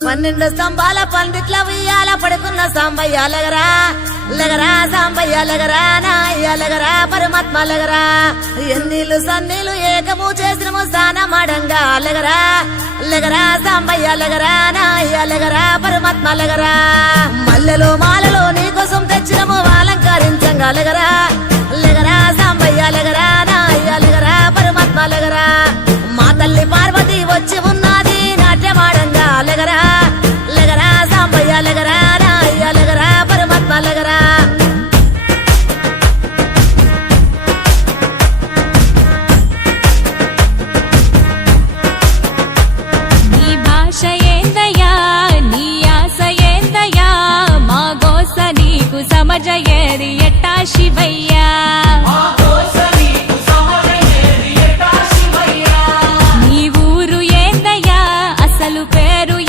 12 స్తంభాల పందిట్ల ఉయ్యాల పడుకున్న సాంబయ్య లగరా లగరా సాంబయ్య లగరా నాయ్య లగరా పరమాత్మ లగరా ఎన్నీళ్ళు సన్నీళ్ళు ఏకము చేసినము స్నానమాడంగా లగరా లగరా సాంబయ్య లగరా నాయ్య లగరా పరమాత్మ లగరా మల్లెలో మాలలో నీకోసం తెచ్చినము అలంకరించంగా లగరా లగరా సాంబయ్య లగరా నాయ్య లగరా పరమాత్మ లగరా మా తల్లి పార్వతి వచ్చి ఉన్నది నాట్యమాడంగా లగరా